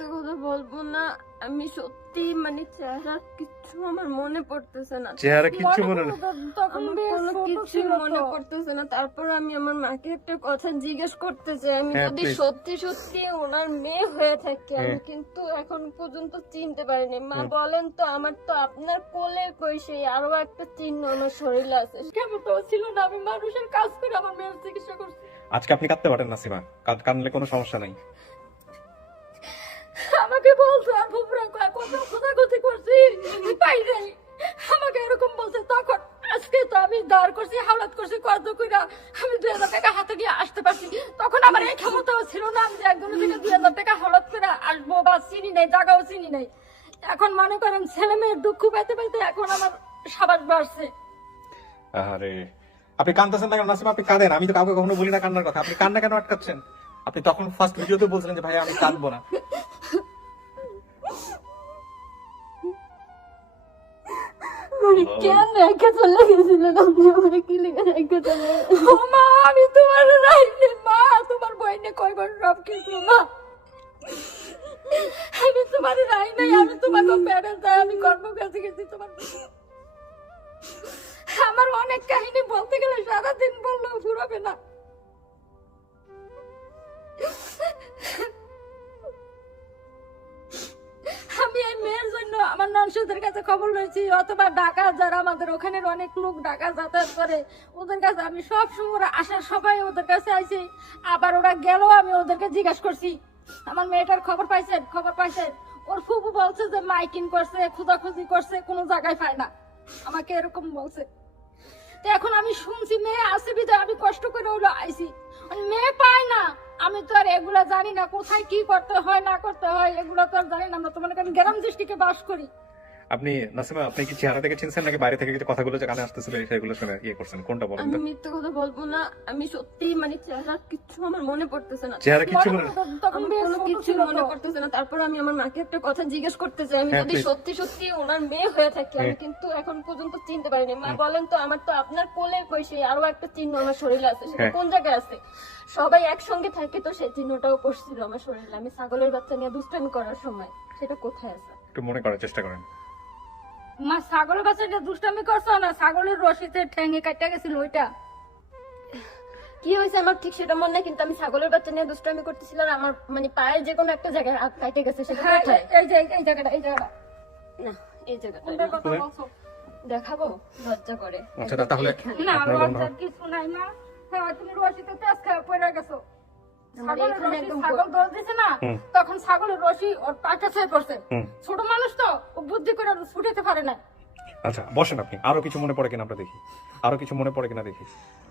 মিথ্যা কথা বলবো না, আমি সত্যি মানে চেহারা কিছু আমার মনে পড়তেছে না। চেহারা কিচ্ছু মনে নেই? তখন কোনো কিছু মনে পড়তেছে না। তারপর আমি আমার মাকে একটা কথা জিজ্ঞেস করতে চাই, আমি হ্যাঁ, যদি please. সত্যি সত্যি ওনার মেয়ে হয়ে থাকি, আমি কিন্তু এখন পর্যন্ত চিনতে পারিনি। মা বলেন তো, আমার তো আপনার কোলে বসে আরো একটা চিহ্ন আমার শরীরে আছে। কেমন তো ছিল না, আমি মানুষের কাজ করে আমার মেয়ের চিকিৎসা করছি। আজকে আপনি কাঁদতে পারেন নাসিমা, কাঁদলে কোনো সমস্যা নাই। আমাকে বলতো আর ফুপুরা কত খোঁজাখুঁজি করছি, পাই নাই। আমাকে এরকম বলছে। তখন আজকে তো আমি দাঁড় করছি, হাওলাত করছি, কত কইরা আমি 2000 টাকা হাতে নিয়ে আসতে পারছি। তখন আমার এই ক্ষমতাও ছিল না আমি যে একজনের থেকে 2000 টাকা হাওলাত করে আসবো, বা চিনি নাই, জায়গাও চিনি নাই। এখন মনে করেন ছেলে মেয়ের দুঃখ পাইতে পাইতে এখন আমার সাবাস বাড়ছে। আরে আপনি কাঁদতেছেন না কেন নাসিমা? আপনি কাঁদেন, আমি তো কাউকে কখনো বলি না কান্নার কথা। আপনি কান্না কেন আটকাচ্ছেন? আপনি তখন ফার্স্ট ভিডিওতে বলছিলেন যে ভাই আমি কাঁদবো না। কেন রেখে চলে গেছিল? কি লেগে রেখে চলে? মা আমি তোমার রাইনি মা, তোমার বইনে কয়বার সব কিছু মা, আমি তোমার রাই নাই। আমি তোমাকে পেড়ে যাই, আমি কর্ম কাছে গেছি তোমার। আমার অনেক কাহিনী বলতে গেলে সারাদিন বললেও ফুরাবে না। আমি এই মেয়ের জন্য আমার ননসদের কাছে খবর লইছি, অথবা ঢাকা যারা আমাদের ওখানের অনেক লোক ঢাকা যাতায়াত করে ওদের কাছে আমি সব সময় আসার সবাই ওদের কাছে আইছি। আবার ওরা গেল, আমি ওদেরকে জিজ্ঞাসা করছি আমার মেয়েটার খবর পাইছেন, খবর পাইছেন? ওর ফুফু বলছে যে মাইকিং করছে, খোঁজাখুঁজি করছে, কোনো জায়গায় পায় না। আমাকে এরকম বলছে। তো এখন আমি শুনছি মেয়ে আছে বিধায় আমি কষ্ট করে ওগুলো আইছি। মেয়ে পায় না, আমি তো আর এগুলা জানি না, কোথায় কি করতে হয় না করতে হয় এগুলো তো আর জানি না। আমরা তো মনে করেন গ্রাম দৃষ্টিকে বাস করি। আপনি নাসিমা, আপনি কি চেহারা থেকে চিনছেন নাকি বাইরে থেকে যে কথাগুলো যে কানে আসতেছিল সেগুলো শুনে ইয়ে করছেন? কোনটা বলেন তো? আমি মিথ্যা কথা বলবো না, আমি সত্যি মানে চেহারা কিছু আমার মনে পড়তেছে না। চেহারা কিচ্ছু মনে নেই? তখন কোনো কিছু মনে পড়তেছে না। তারপর আমি আমার মাকে একটা কথা জিজ্ঞেস করতে চাই, আমি হ্যাঁ, যদি please. সত্যি সত্যি ওনার মেয়ে হয়ে থাকি, আমি কিন্তু এখন পর্যন্ত চিনতে পারিনি। মা বলেন তো, আমার তো আপনার কোলে বসে আরো একটা চিহ্ন আমার শরীরে আছে, সেটা হ্যাঁ। কোন জায়গায় আছে? সবাই একসঙ্গে থাকে তো সেই চিহ্নটাও পড়ছিল আমার শরীরে। আমি ছাগলের বাচ্চা নিয়ে দুষ্টামি করার সময় সেটা কোথায় আছে? একটু মনে করার চেষ্টা করেন। মা ছাগলের বাচ্চা নিয়ে দুষ্টামি করছো না, ছাগলের রশিতে ঠ্যাঙে কাটা গেছিল ওইটা। কি হয়েছে আমার ঠিক সেটা মনে নাই, কিন্তু আমি ছাগলের বাচ্চা নিয়ে দুষ্টামি করতেছিলাম। আমার মানে পায়ের যে কোনো একটা জায়গায় হাত কাটে গেছে। সেটা কোথায়? এই যে এই জায়গাটা, এই জায়গাটা না, এই জায়গাটা দেখাবো, লজ্জা করে। আচ্ছা তাহলে না আপনার মনে লজ্জার হয় কিছু নাই মা। হ্যাঁ তুমি রশিতে তেজ খেয়ে পড়ে গেছো। ছাগলের রশি, একদম ছাগল দৌড় দিছে না, তখন ছাগলের রশি ওর পাটা ছেড়ে পড়ছে। ছোট মানুষ তো, ও বুদ্ধি করে ছুটাতে পারে না। আচ্ছা বসেন আপনি। আরো কিছু মনে পড়ে কিনা আমরা দেখি, আরো কিছু মনে পড়ে কিনা দেখি।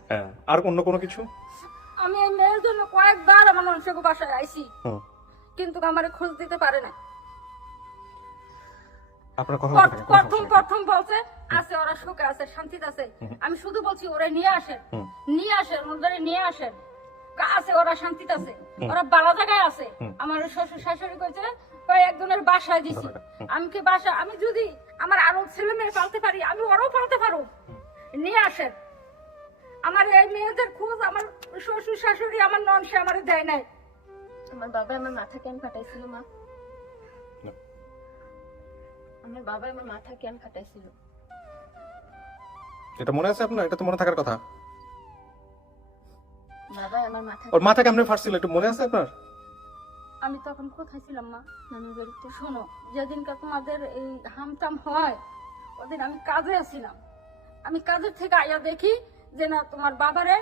হ্যাঁ, আর অন্য কোনো কিছু? আমি এই মেয়ের জন্য কয়েকবার আমার মানুষের বাসায় আইছি, হুম। কিন্তু আমার খোঁজ দিতে পারে না। আপনার কথা প্রথম বলছে আছে, ওরা সুখে আছে, শান্তিতে আছে। আমি শুধু বলছি ওরা নিয়ে আসেন, নিয়ে আসেন, ওদের নিয়ে আসেন। আছে ওরা শান্তিতে আছে, ওরা ভালো জায়গায় আছে। আমার শ্বশুর শাশুড়ি কইছে একজনের বাসায় দিছি। আমি কি বাসা, আমি যদি আমার আরো ছেলে মেয়ে পালতে পারি, আমি ওরাও পালতে পারো। নিয়ে আসেন। আমার এই মেয়েদের খোঁজ আমার শ্বশুর শাশুড়ি, আমার ননসে আমার দেয় নাই। আমার বাবা আমার মাথা কেন কাটাইছিল মা? আমার বাবা আমার মাথা কেন কাটাইছিল? এটা মনে আছে আপনার? এটা তো মনে থাকার কথা। বাবা আমার মাথা, ওর মাথা কেমনে ফাটছিল একটু মনে আছে আপনার? আমি তখন কোথায় ছিলাম মা? নানুর বাড়িতে। শোনো, যেদিনকার তোমাদের এই হামটাম হয় ওদিন আমি কাজে আসছিলাম। আমি কাজের থেকে আয়া দেখি যে না তোমার বাবারে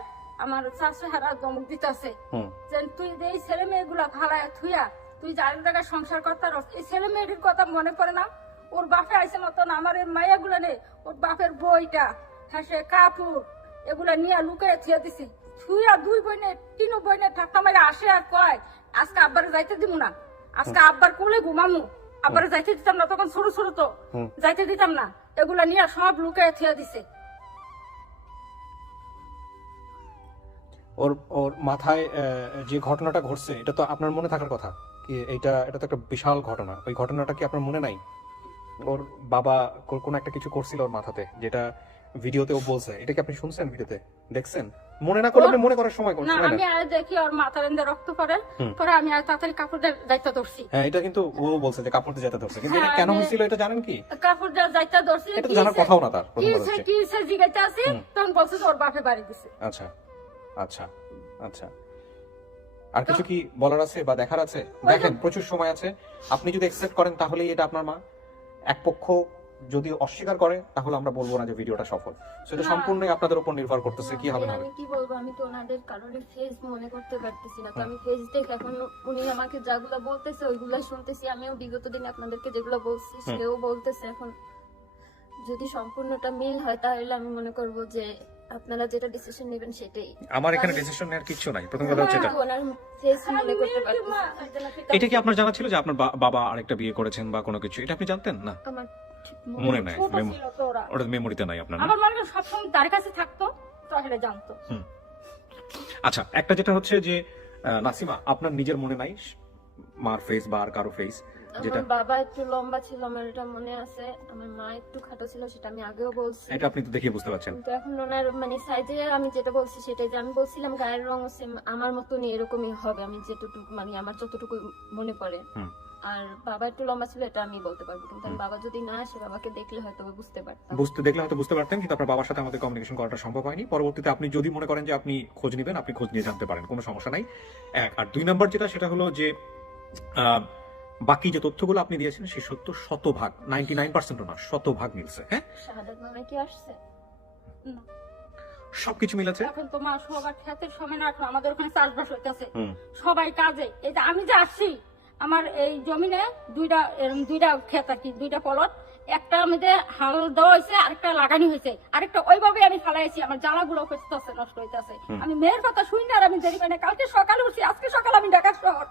আমার শাশুড়ারা দমক দিতেছে, যে তুই যে এই ছেলে মেয়েগুলা ভাড়ায় থুইয়া তুই যে আরেক জায়গায় সংসার করতে রস, এই ছেলে মেয়েটির কথা মনে পড়ে না? ওর বাপে আইসে মতন আমার এই মায়াগুলা নেই, ওর বাপের বইটা, হ্যাঁ সে কাপড় এগুলা নিয়ে লুকিয়ে থুয়ে দিছি। থুইয়া দুই বইনে তিন বইনে ঠাক্কা মারে আসে আর কয় আজকে আব্বারে যাইতে দিব না, আজকে আব্বার কোলে ঘুমামু। আব্বারে যাইতে দিতাম না, তখন ছোট ছোট তো যাইতে দিতাম না। এগুলা নিয়ে সব লুকিয়ে থুয়ে দিছে। ওর ওর মাথায় যে ঘটনাটা ঘটছে এটা তো আপনার মনে থাকার কথা কি? এটা তো একটা বিশাল ঘটনা। ওই ঘটনাটা কি আপনার মনে নাই? ওর বাবা কোনো একটা কিছু করছিল ওর মাথাতে, যেটা ভিডিওতে ও বলছে। এটা কি আপনি শুনছেন, ভিডিওতে দেখছেন? মনে না করলে আপনি মনে করার সময় কোন না সময় আমি না। আর দেখি ওর মাথার এন্দে রক্ত পড়ে, পরে আমি আর তাড়াতাড়ি কাপড় দিয়ে দায়িত্ব ধরছি। হ্যাঁ, এটা কিন্তু ও বলছে যে কাপড় দিয়ে যেতে ধরছে, কিন্তু এটা হ্যাঁ, কেন আমি- হয়েছিল এটা জানেন কি? কাপড় দিয়ে দায়িত্ব ধরছি, এটা তো জানার কথাও না তার, প্রথম কি কথা সে হচ্ছে। কি সে জিগাইতে আসি, তখন বলছে যে ওর বাপে বাড়ি দিছে। আচ্ছা আচ্ছা আচ্ছা, আর কিছু কি বলার আছে বা দেখার আছে? দেখেন প্রচুর সময় আছে, আপনি যদি একসেপ্ট করেন তাহলেই এটা আপনার মা। এক পক্ষ যদি অস্বীকার করে তাহলে আমরা বলবো না যে ভিডিওটা সফল। সেটা সম্পূর্ণই আপনাদের উপর নির্ভর করতেছে কি হবে না হবে। আমি কি বলবো, আমি তো ওনাদের কারোর ফেস মনে করতে পারতেছি না। তো আমি ফেস দেখে এখন উনি আমাকে যেগুলো বলতেছে ওইগুলো শুনতেছি। আমিও বিগত দিনে আপনাদেরকে যেগুলো বলছি সেও বলতেছে। এখন যদি সম্পূর্ণটা মিল হয় তাহলে আমি মনে করব যে আপনারা যেটা ডিসিশন নেবেন সেটাই। আমার এখানে ডিসিশন নেওয়ার কিছু নাই, প্রথম কথা হচ্ছে এটা। কিন্তু ওনার ফেস মনে করতে পারতেছি না। এটা কি আপনার জানা ছিল যে আপনার বাবা আরেকটা বিয়ে করেছেন বা কোনো কিছু? এটা আপনি জানতেন না? আমার ঠিক মনে নাই, ছোট ছিল তো ওরা। ওটা মেমোরিতে নাই আপনার না? আমার মনে হয় সবসময় তার কাছে থাকতো, তাহলে জানতো। আচ্ছা, একটা যেটা হচ্ছে যে নাসিমা, আপনার নিজের মনে নাই মার ফেস বা আর কারো ফেস যেটা? আমার বাবা একটু লম্বা ছিল, আমার এটা মনে আছে। আমার মা একটু খাটো ছিল, সেটা আমি আগেও বলছি। এটা আপনি তো দেখে বুঝতে পারছেন। কিন্তু এখন ওনার মানে সাইজে আমি যেটা বলছি সেটাই, যে আমি বলছিলাম গায়ের রং সেম আমার মতনই এরকমই হবে, আমি যেটুকু মানে আমার যতটুকু মনে পড়ে। আর বাবা একটু লম্বা ছিল, এটা আমি বলতে পারবো। কিন্তু আমি বাবা যদি না আসে, বাবাকে দেখলে হয়তো বুঝতে পারতাম। দেখলে হয়তো বুঝতে পারতেন, কিন্তু আপনার বাবার সাথে আমাদের কমিউনিকেশন করাটা সম্ভব হয়নি। পরবর্তীতে আপনি যদি মনে করেন যে আপনি খোঁজ নেবেন, আপনি খোঁজ নিয়ে জানতে পারেন, কোনো সমস্যা নাই। এক আর দুই নাম্বার যেটা, সেটা হলো যে বাকি যে তথ্যগুলো আপনি দিয়েছেন সে সত্য 100% 99% না, 100% মিলছে। হ্যাঁ, শাহাদাত মামা কি আসছে? না। সবকিছু মিলেছে। এখন তো মা সবার ক্ষেতের সময় না, এখন আমাদের ওখানে চাষবাস হইতেছে, সবাই কাজে। এই যে আমি যে আসছি, আমার এই জমিনে দুইটা ক্ষেত আর কি, দুইটা পলট। একটা আমাদের হাল দেওয়া হয়েছে, আরেকটা লাগানি হয়েছে, আরেকটা ওইভাবে আমি ফালাইছি। আমার জ্বালাগুলো হইতেছে, নষ্ট হইতেছে। আমি মেয়ের কথা শুনি না, আর আমি দেরি পাই না। কালকে সকালে উঠছি, আজকে সকালে আমি ঢাকা শহর।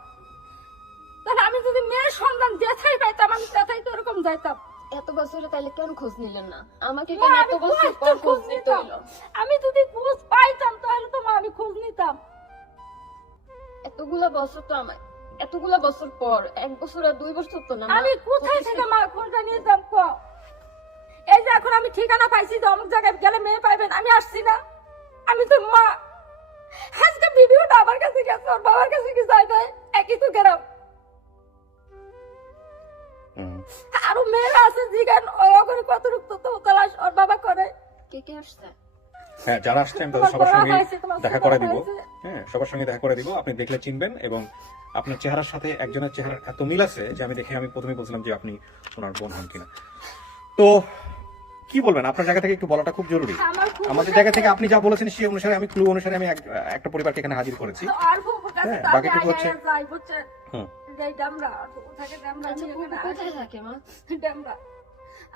তাহলে আমি যদি মেয়ের সন্ধান যেথাই পাইতাম, আমি তেথাই তো এরকম যাইতাম। এত বছরে তাইলে কেন খোঁজ নিলেন না? আমাকে মা, কেন এত আমি বছর খোঁজ পর খোঁজ খোঁজ নিতে নিতাম। হলো? আমি যদি খোঁজ পাইতাম তাহলে তো মা আমি খোঁজ নিতাম। এতগুলা বছর তো আমার, এতগুলা বছর পর 1 বছর আর 2 বছর তো না মা। আমি কোথায় থেকে মা খোঁজটা নিতাম ক? এই যে এখন আমি ঠিকানা পাইছি যে অমুক জায়গায় গেলে মেয়ে পাইবেন, আমি আসছি না। আমি তো মা, আজকে ভিডিওটা আমার কাছে গেছে, ওর বাবার কাছে কি যায় নাই? একই তো গেলাম। আরো মেয়েরা আছে জিগান, ওখানে কত রুক্ত তো তালাশ ওর বাবা করে। কে কে আসছে? হ্যাঁ, যারা আসছে আমি তাদের তোমার সবার বড় সঙ্গে হয়েছে, তোমার দেখা ছোট করে দিব। হয়েছে। হ্যাঁ, সবার সঙ্গে দেখা করে দিব, আপনি দেখলে চিনবেন। এবং আপনার চেহারার সাথে একজনের চেহারার এত মিল আছে যে আমি দেখে আমি প্রথমে বলছিলাম যে আপনি ওনার বোন হন কিনা। তো কি বলবেন, আপনার জায়গা থেকে একটু বলাটা খুব জরুরি। আমার খুব আমাদের জায়গা থেকে আপনি যা বলেছেন সেই অনুসারে, আমি ক্লু অনুসারে আমি একটা পরিবারকে এখানে হাজির করেছি। আর খুব কাছে হ্যাঁ, তার বাকিটুকু হচ্ছে- আয়া যাই বুঝছেন। হুম। যাই ডামরা, ওখানে ডামরা আচ্ছা, আমি ফুপু এখানে কোথায় আসি। থাকে মা? ডামরা।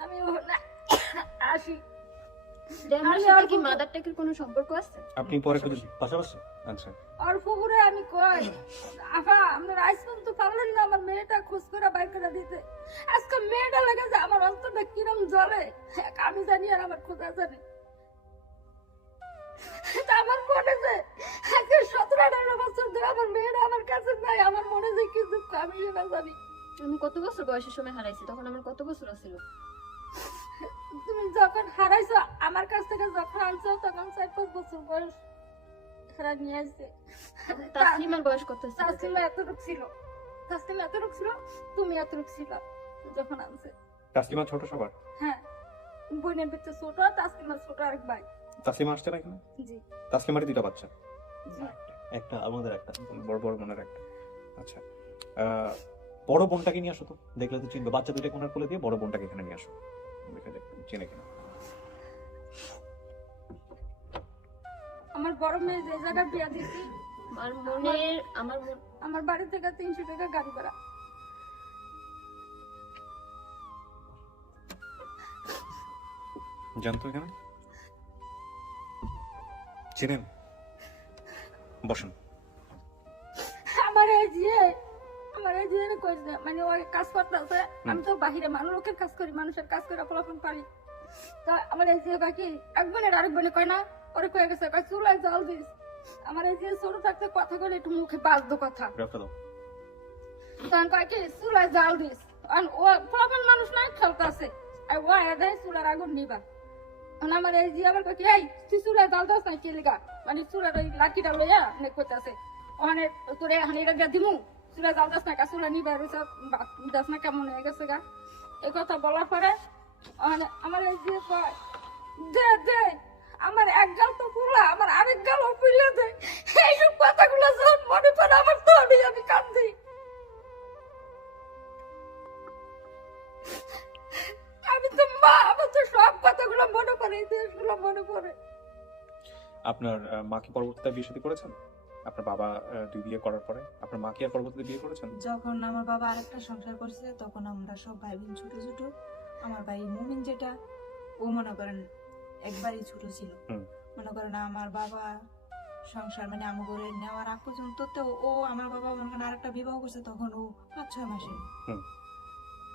আমি ওখানে আসি। ড্যামের আমি সাথে আর কি ফুপু- মাদার টেকের কোনো সম্পর্ক আছে? আপনি পরে খুঁজে পাশাপাশি। আচ্ছা, আর ফুপুরে আমি কই, আফা আপনার আইসক্রিম তো পারলেন না আমার মেয়েটা খোঁজ করে বাইর করে দিতে। আজকে মেয়েটা লেগে যে আমার অন্তরটা কিরম জ্বলে, আমি জানি আর আমার খোঁজা জানে। তা আমার মনে যে আজকে 17-18 বছর ধরে আমার মেয়েটা আমার কাছে নাই, আমার মনে যে কি দুঃখ আমি না জানি। আমি কত বছর বয়সের সময় হারাইছি, তখন আমার কত বছর ছিল? তুমি যখন হারাইছো আমার কাছ থেকে, যখন আনছো তখন 4-5 বছর বয়স হারা নিয়ে আসছে। তাসলিমার বয়স কত ছিল? তাসলিমা এতটুক ছিল, তাসলিমা এতটুক ছিল, তুমি এতটুক ছিল যখন আনছে। তাসলিমা ছোট সবার? হ্যাঁ, বোনের ভিতরে ছোট, তাসলিমা ছোট আরেক ভাই। তাসলিমা আসছে না এখানে? জি তাসলিমারই 2টা বাচ্চা? জি। একটা আমাদের একটা, বড় বড় বোনের একটা। আচ্ছা, বড় বোনটাকে নিয়ে আসো তো, দেখলে তো চিনবে। বাচ্চা 2টা কোনার কোলে দিয়ে বড় বোনটাকে এখানে নিয়ে আসো, দেখে দেখো চেনে কিনা। আমার বড় মেয়ে যে জায়গায় বিয়া দিছি, আমার মনের আমার বাড়ি থেকে 300 টাকা গাড়ি ভাড়া। জানতো এখানে চিনেন? বসেন। আমার এই যে কইছে মানে ওই কাজ করতেছে, আমি তো বাহিরে মানুষ লোকের কাজ করি, মানুষের কাজ করে ফলাফল পারি। তা আমার এই যে বাকি একজনের আরেকজনে কয় না, ওরে কয়ে গেছে কয় চুলায় জল দিস। আমার এই যে ছোট থাকতে কথা বলে একটু মুখে বাজতো কথা, তখন কয় কি চুলায় জাল দিস। আর ও ফলাফল মানুষ না খেলতেছে, আর ও এদাই চুলার আগুন নিবা। মানে আমার এই যে আমার কাছে এই তুই চুলা জাল দাস না কে লেগা মানে চুলার ওই লাঠিটা লইয়া অনেক করতেছে ওখানে তোরে হানিরা গা দিমু চুলা জাল দাস না কা চুলা নিবার দাস না কেমন হয়ে গেছে গা এই কথা বলার পরে আমার এই যে কয় দে দে আমার এক গাল তো পুরলা আমার আরেক গাল পুইলে দে এইসব কথাগুলো যখন মনে পড়ে আমার তো আমি কাঁদি। আমি তো মা আমার তো সব কথাগুলো মনে পড়ে এই দেশগুলো মনে পড়ে। আপনার মা কি পরবর্তীতে বিয়ে শাদী করেছেন? আপনার বাবা 2 বিয়ে করার পরে আপনার মা কি আর পরবর্তীতে বিয়ে করেছেন? যখন আমার বাবা আরেকটা সংসার করছে তখন আমরা সব ভাই বোন ছোট ছোট। আমার ভাই মুমিন যেটা ও মনে করেন একবারই ছোট ছিল। মনে করেন আমার বাবা সংসার মানে আমি করে নেওয়ার আগ পর্যন্ত তো ও আমার বাবা মনে করেন আরেকটা বিবাহ করছে তখন ও 5-6 মাসে।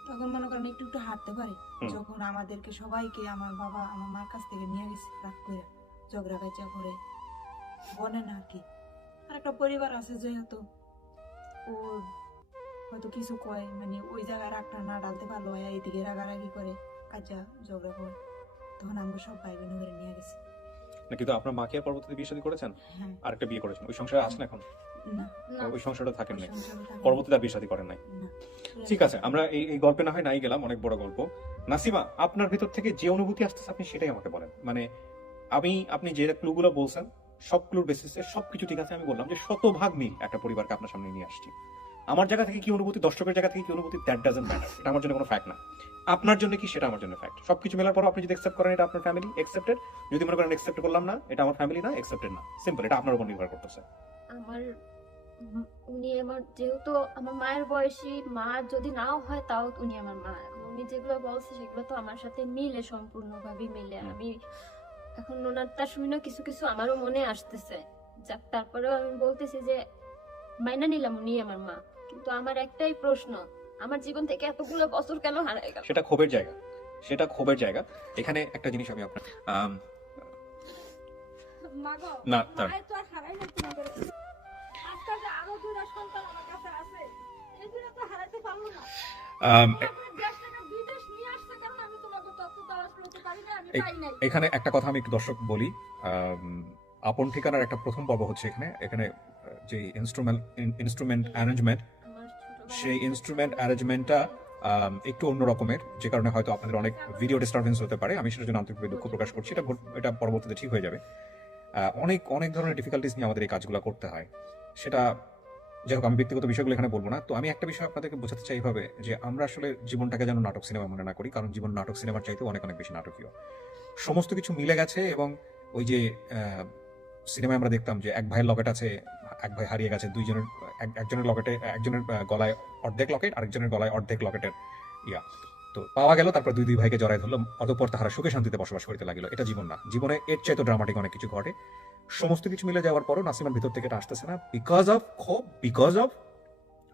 তখন মনে করেন একটু একটু হাঁটতে পারে। যখন আমাদেরকে সবাইকে আমার বাবা আমার মার কাছ থেকে নিয়ে গেছে রাগ করে ঝগড়া কাচা করে বলে না আর কি। আর একটা পরিবার আছে যেহেতু ও হয়তো কিছু কয় মানে ওই জায়গায় রাগটা না ডালতে পারলো এইদিকে রাগারাগি করে কাজা ঝগড়া করে তখন আমরা সব ভাই বোন করে নিয়ে গেছি। না কিন্তু আপনার মা কি আর পরবর্তীতে বিয়ে শাদী করেছেন? হ্যাঁ। আরেকটা বিয়ে করেছেন, ওই সংসারে আছেন এখন? না ওই সংসারটা থাকেন নাই, সংসারে থাকি না। পরবর্তীতে আর বিয়ে শাদী করেন নাই। না। ঠিক আছে, আমরা এই গল্পে না হয় নাই গেলাম, অনেক বড় গল্প। নাসিমা, আপনার ভিতর থেকে যে অনুভূতি আসতেছে আপনি সেটাই আমাকে বলেন। মানে আপনি যে ক্লুগুলো বলছেন সব ক্লুর বেসিসে সবকিছু ঠিক আছে। আমি বললাম যে শতভাগ মিল একটা পরিবারকে আপনার সামনে নিয়ে আসছি। আমার জায়গা থেকে কি অনুভূতি, দর্শকের জায়গা থেকে কি অনুভূতি, দ্যাট ডাজন্ট ম্যাটার। এটা আমার জন্য কোনো ফ্যাক্ট না। আপনার জন্য কি সেটা আমার জন্য ফ্যাক্ট। সবকিছু মেলার পর আপনি যদি অ্যাকসেপ্ট করেন এটা আপনার ফ্যামিলি অ্যাকসেপ্টেড, যদি মনে করেন অ্যাকসেপ্ট করলাম না এটা আমার ফ্যামিলি না অ্যাকসেপ্টেড না, সিম্পল। এটা আপনার উপর নির্ভর করতেছে। আমার উনি আমার যেহেতু আমার মায়ের বয়সী মা যদি নাও হয় তাও উনি আমার মা। উনি যেগুলো বলছে সেগুলো তো আমার সাথে মিলে, সম্পূর্ণভাবে মিলে। আমি এখন ওনার তার শুনে কিছু কিছু আমারও মনে আসতেছে। যাক, তারপরেও আমি বলতেছি যে মাইনা নিলাম উনি আমার মা, কিন্তু আমার একটাই প্রশ্ন, আমার জীবন থেকে এতগুলো বছর কেন হারায় গেল? সেটা ক্ষোভের জায়গা, সেটা ক্ষোভের জায়গা। এখানে একটা জিনিস আমি আপনার মাগো না, তার মায়ের তো আর হারাই না তোমাদের। আজকাল যে আরো দুইটা সন্তান আমার কাছে আছে এগুলো তো হারাতে পারবো না। আপনার দেশ থেকে বিদেশ নিয়ে আসছে কারণ আমি তোমাকে তত্ত্ব দেওয়া করতে পারি না, আমি পাই নাই। এখানে একটা কথা আমি একটু দর্শক বলি। আপন ঠিকানার একটা প্রথম পর্ব হচ্ছে এখানে যে ইনস্ট্রুমেন্ট অ্যারেঞ্জমেন্ট, আমার ছোটবেলায় সেই ইনস্ট্রুমেন্ট অ্যারেঞ্জমেন্টটা একটু অন্যরকমের, যে কারণে হয়তো আপনাদের অনেক ভিডিও ডিস্টারবেন্স হতে পারে। আমি সেটার জন্য আন্তরিকভাবে দুঃখ প্রকাশ করছি। এটা পরবর্তীতে ঠিক হয়ে যাবে। অনেক অনেক ধরনের ডিফিকাল্টিস নিয়ে আমাদের এই কাজগুলো করতে হয়। সেটা যাই হোক, আমি ব্যক্তিগত বিষয়গুলো এখানে বলবো না। তো আমি একটা বিষয় আপনাদেরকে বোঝাতে চাই এইভাবে যে আমরা আসলে জীবনটাকে যেন নাটক সিনেমা মনে না করি, কারণ জীবন নাটক সিনেমার চাইতে অনেক অনেক বেশি নাটকীয়। সমস্ত কিছু মিলে গেছে এবং ওই যে সিনেমায় আমরা দেখতাম যে এক ভাইয়ের লকেট আছে, এক ভাই হারিয়ে গেছে, একজনের লকেটে, একজনের গলায় অর্ধেক লকেট, আরেকজনের গলায় অর্ধেক লকেটের তো পাওয়া গেল। তারপর দুই ভাইকে জড়াই ধরলো, অতঃপর তাহারা সুখে শান্তিতে বসবাস করতে লাগলো। এটা জীবন না, জীবনে এর চাইতে ড্রামাটিক অনেক কিছু ঘটে। সমস্ত কিছু মিলে যাওয়ার পরও নাসিমার ভিতর থেকে এটা আসতেছে না, বিকজ অফ ক্ষোভ, বিকজ অফ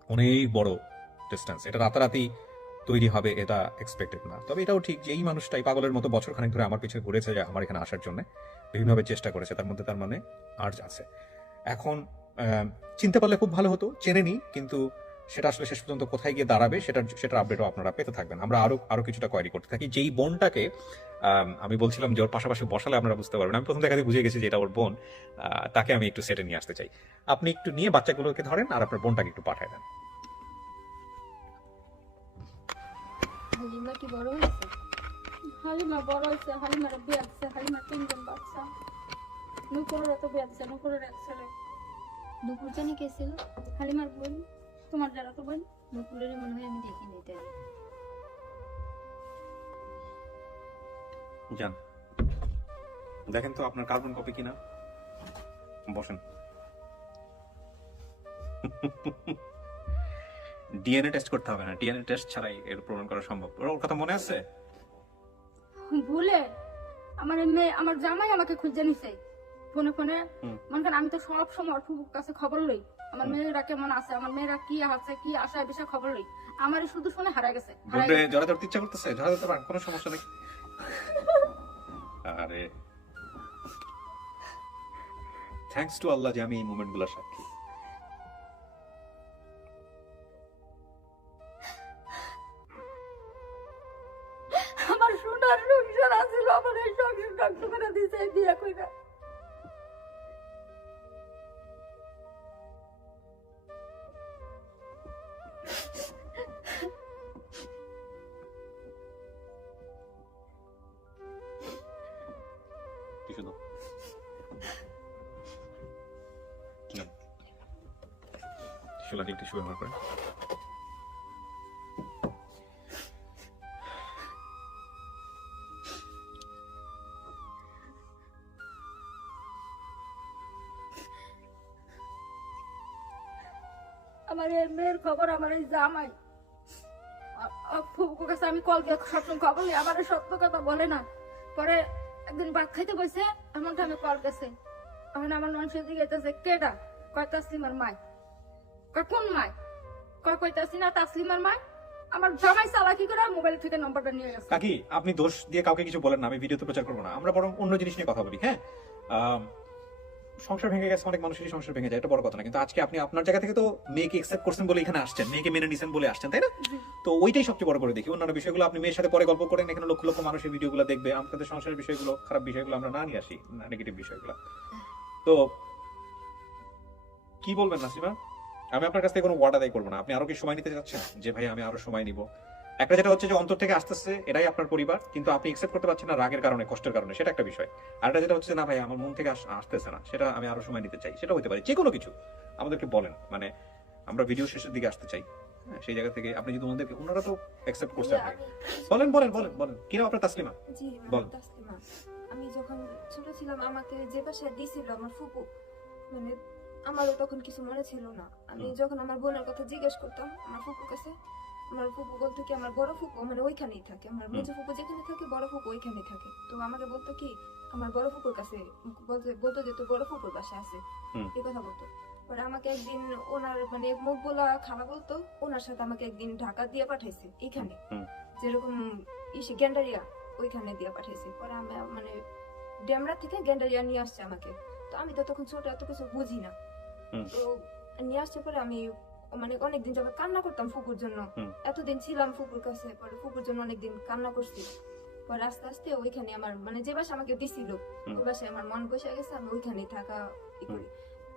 অনেক বড় ডিস্টেন্স। এটা রাতারাতি তৈরি হবে এটা এক্সপেক্টেড না। তবে এটাও ঠিক যে এই মানুষটাই পাগলের মতো বছর খানেক ধরে আমার পিছনে ঘুরেছে, যে আমার এখানে আসার জন্য বিভিন্নভাবে চেষ্টা করেছে। তার মধ্যে তার মানে আর্জ আছে। চিনতে পারলে খুব ভালো হতো, চেনে নি, কিন্তু সেটা আসলে শেষ পর্যন্ত কোথায় গিয়ে দাঁড়াবে সেটার আপডেটও আপনারা পেতে থাকবেন। আমরা আরো কিছুটা কোয়ারি করতে থাকি। যেই বোনটাকে আমি বলছিলাম যে ওর পাশাপাশি বসালে আপনারা বুঝতে পারবেন, আমি প্রথম দেখাতে বুঝে গেছি যে এটা ওর বোন। তাকে আমি একটু সেটে নিয়ে আসতে চাই। আপনি একটু নিয়ে বাচ্চাগুলোকে ধরেন আর আপনার বোনটাকে একটু পাঠায় দেন। হালিমা কি বড় হয়েছে? হালিমা বড় হয়েছে, হালিমার বিয়ে আছে, হালিমার 3 জন বাচ্চা, নুপুরের তো বিয়ে আছে, নুপুরের এক ছেলে। দুপুর জানি কে ছিল? হালিমার বোন, তোমার যারা তো বোন। দুপুরের মনে হয় আমি দেখিনি তাই। যান দেখেন তো আপনার কার্বন কপি কিনা। বসেন। ডিএনএ টেস্ট করতে হবে না, ডিএনএ টেস্ট ছাড়াই এর প্রমাণ করা সম্ভব। ওর কথা মনে আছে? ভুলে আমার মেয়ে, আমার জামাই আমাকে খুঁজে নিছে ফোনে ফোনে। মনে করেন আমি তো সব সময় ওর ফুফুর কাছে খবর লই, আমার মেয়েরা কেমন আছে, আমার মেয়েরা কি আছে, কি আশায় বিষয়ে খবর লই। আমার শুধু শুনে হারাই গেছে। বোনরে জড়া ধরতে ইচ্ছা করতেছে, জড়া ধরতে পারেন, কোনো সমস্যা নেই। আরে থ্যাঙ্কস টু আল্লাহ যে আমি এই মোমেন্টগুলোর সাক্ষী। আমার সোনার সংসার আছিল, আমার এই সংসার ধ্বংস করে দিয়েছে এই বিয়ে কইরা। টিস্যু দাও। টিস্যু লাগিয়ে টিস্যু ব্যবহার করে। আমার এই মেয়ের খবর আমার এই জামাই ফুপুর কাছে আমি কল দিয়ে সবসময় খবর নিই, আমার সত্য কথা বলে না। পরে একদিন ভাত খাইতে বসে এমন আমি কল গেছে, এখন আমার মানুষের দিকে যেতেছে কেডা, কয় তাসলিমার মাই, কয় কোন মাই, কয় কইতাছি না তাসলিমার মাই। আমার জামাই চালাকি করে মোবাইল থেকে নম্বরটা নিয়ে গেছে। কাকি আপনি দোষ দিয়ে কাউকে কিছু বলেন না, আমি ভিডিওতে প্রচার করবো না, আমরা বরং অন্য জিনিস নিয়ে কথা বলি। হ্যাঁ, সংসার ভেঙে গেছে, অনেক মানুষেরই সংসার ভেঙে যায়, এটা বড় কথা না, কিন্তু আজকে আপনি আপনার জায়গা থেকে তো মেয়েকে একসেপ্ট করছেন বলে এখানে আসছেন, মেয়েকে মেনে নিছেন বলে আসছেন, তাই না? তো ওইটাই সবচেয়ে বড় করে দেখি। অন্যান্য বিষয়গুলো আপনি মেয়ের সাথে পরে গল্প করেন, এখানে লক্ষ লক্ষ মানুষের ভিডিওগুলো দেখবে, আপনাদের সংসারের বিষয়গুলো, খারাপ বিষয়গুলো আমরা না নিয়ে আসি, নেগেটিভ বিষয়গুলো। তো কি বলবেন নাসিমা? আমি আপনার কাছ থেকে কোনো ওয়ার্ড আদায় করবো না, আপনি আরো কি সময় নিতে চাচ্ছেন যে ভাই আমি আরো সময় নিব? একটা যেটা হচ্ছে যে অন্তর থেকে আসতেছে, এটাই আপনার পরিবার, কিন্তু আপনি একসেপ্ট করতে পারছেন না রাগের কারণে, কষ্টের কারণে, সেটা একটা বিষয়। আর একটা যেটা হচ্ছে না ভাই আমার মন থেকে আসতেছে না, সেটা আমি আরো সময় নিতে চাই, সেটা হতে পারে যে কোনো কিছু। আমাদেরকে বলেন, মানে আমরা ভিডিও শেষের দিকে আসতে চাই। হ্যাঁ, সেই জায়গা থেকে আপনি যদি ওনাদেরকে, ওনারা তো একসেপ্ট করছেন, বলেন বলেন বলেন বলেন কি নাম আপনার? তাসলিমা। জি বল। তাসলিমা। আমি যখন ছোট ছিলাম আমাকে যে বাসায় দিছিল আমার ফুপু, মানে আমারও তখন কিছু মনে ছিল না। আমি যখন আমার বোনের কথা জিজ্ঞেস করতাম আমার ফুপুর কাছে, আমার ফুপু বলতো কি আমার বড় ফুপু মানে ওইখানেই থাকে, আমার মেজো ফুপু যেখানে থাকে বড় ফুপু ওইখানেই থাকে। তো আমাকে বলতো কি আমার বড় ফুপুর কাছে, বলতো যে তোর বড় ফুপুর বাসা আছে, এই কথা বলতো। পরে আমাকে একদিন ওনার মানে মুখ বলা খালা বলতো, ওনার সাথে আমাকে একদিন ঢাকা দিয়ে পাঠাইছে এখানে, যেরকম ইসে গেন্ডারিয়া ওইখানে দিয়ে পাঠাইছে। পরে আমি মানে ডেমরা থেকে গেন্ডারিয়া নিয়ে আসছে আমাকে। তো আমি তো তখন ছোট, এত কিছু বুঝি না। তো নিয়ে আসছে পরে আমি মানে অনেকদিন যাবে কান্না করতাম ফুপুর জন্য, এতদিন ছিলাম ফুপুর কাছে। পরে ফুপুর জন্য অনেকদিন কান্না করছি। পরে আস্তে আস্তে ওইখানে আমার মানে যে বাসা আমাকে দিছিল ওই বাসায় আমার মন বসে গেছে, আমি ওইখানে থাকা করি,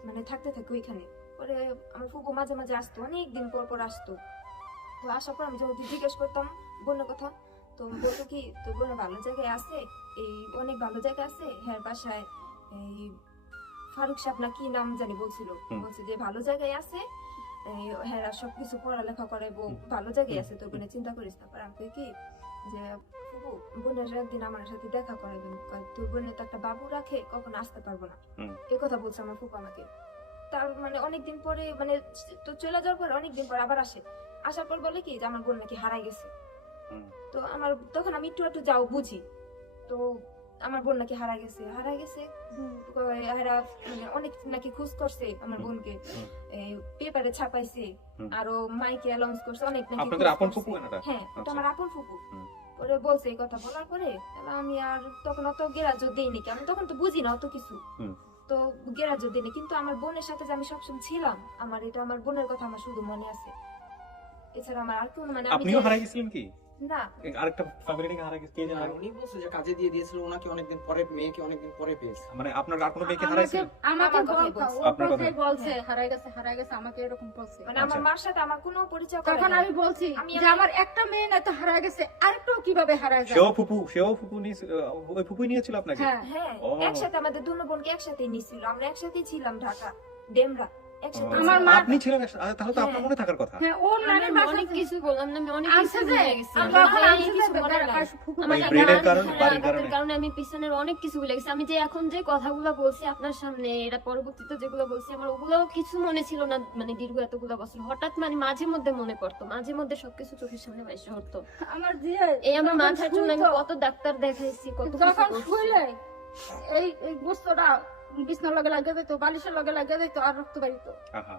মানে থাকতে থাকি ওইখানে। পরে আমার ফুপু মাঝে মাঝে আসতো, অনেকদিন পর পর আসতো। তো আসার পর আমি যখন জিজ্ঞেস করতাম বোনের কথা, তো বলতো কি তোর বোনের ভালো জায়গায় আছে, এই অনেক ভালো জায়গা আছে, হ্যাঁ বাসায় এই ফারুক সাহেব না কি নাম জানি বলছিল, বলছে যে ভালো জায়গায় আছে, হ্যাঁ সবকিছু পড়ালেখা করে, ভালো জায়গায় আছে, তোর বোনের চিন্তা করিস না। আমি কই কি যে ফুপু বোনের একদিন আমার সাথে দেখা করাবেন, তোর বোনের তো একটা বাবু রাখে, কখন আসতে পারবো না, এই কথা বলছে আমার ফুপু আমাকে। তার মানে অনেকদিন পরে মানে তো চলে যাওয়ার পর অনেকদিন পর আবার আসে, আসার পর বলে কি যে আমার বোন নাকি হারাই গেছে। তো আমার তখন আমি একটু যাও বুঝি, তো আমার বোন নাকি হারাই গেছে এরা মানে অনেক নাকি খোঁজ করছে আমার বোনকে, পেপারে ছাপাইছে, আরো মাইকে অ্যানাউন্স করছে, অনেক নাকি আপনাদের আপন ফুপু এনারা? হ্যাঁ ওটা আমার আপন ফুপু। পরে বলছে এই কথা বলার পরে আমি আর তখন অত গ্রাহ্য দেইনি, আমি তখন তো বুঝি না অত কিছু, তো গ্রাহ্য দিইনি। কিন্তু আমার বোনের সাথে যে আমি সবসময় ছিলাম, আমার এটা আমার বোনের কথা আমার শুধু মনে আছে, এছাড়া আমার আর কোনো মানে আপনিও হারাই গেছিলেন কি? না, আরেকটা ফ্যামিলি হারাই গেছে, কে জানে? আর উনি বলছে যে কাজে দিয়ে দিয়েছিল ওনাকে অনেকদিন পরে, মেয়েকে অনেকদিন পরে পেয়েছে। মানে আপনার আর কোনো মেয়েকে হারাইছে? আমাকে আপনার কথা বলছে হারাই গেছে আমাকে এরকম বলছে। মানে আমার মার সাথে আমার কোনো পরিচয় করে তখন না। আমি বলছি যে আমার একটা মেয়ে না তো হারাই গেছে, আরেকটাও কিভাবে হারায় যায়? সেও ফুপু নিয়ে, ওই ফুপুই নিয়েছিল আপনাকে? হ্যাঁ হ্যাঁ ও। একসাথে আমাদের দুনো বোনকে একসাথেই নিছিল, আমরা একসাথেই ছিলাম ঢাকা ডেমরা একসাথে। আমার মা আপনি ছিলেন তাহলে তো আপনার মনে থাকার কথা। হ্যাঁ ওর নানির বাসা অনেক কিছু বললাম না, আমি অনেক আনছে কিছু যে ভুলে গেছি। আমরা আমার এখন এই আনছে কিছু যে মনে নাই। ফুফু আমার ওই একটা ব্রেডের গান, কারণে, বাড়ির আঘাতের কারণে। কারণে আমি পিছনের অনেক কিছু ভুলে গেছি। আমি যে এখন যে কথাগুলো বলছি আপনার সামনে, এটা পরবর্তীতে যেগুলো বলছি আমার ওগুলো কিছু মনে ছিল না, মানে দীর্ঘ এতগুলো বছর হঠাৎ মানে মাঝে মধ্যে মনে পড়তো, মাঝে মধ্যে সবকিছু চোখের সামনে ভেসে উঠতো। আমার দিয়ে এই আমার যখন মাথার জন্য আমি শুইতো, কত ডাক্তার দেখাইছি, কত কিছু যখন করছি। শুইলে এই গোস্তটা বিছনার লগে লাগে যেত, বালিশের লগে লাগে যেত, আর রক্ত বাড়িত। আহা,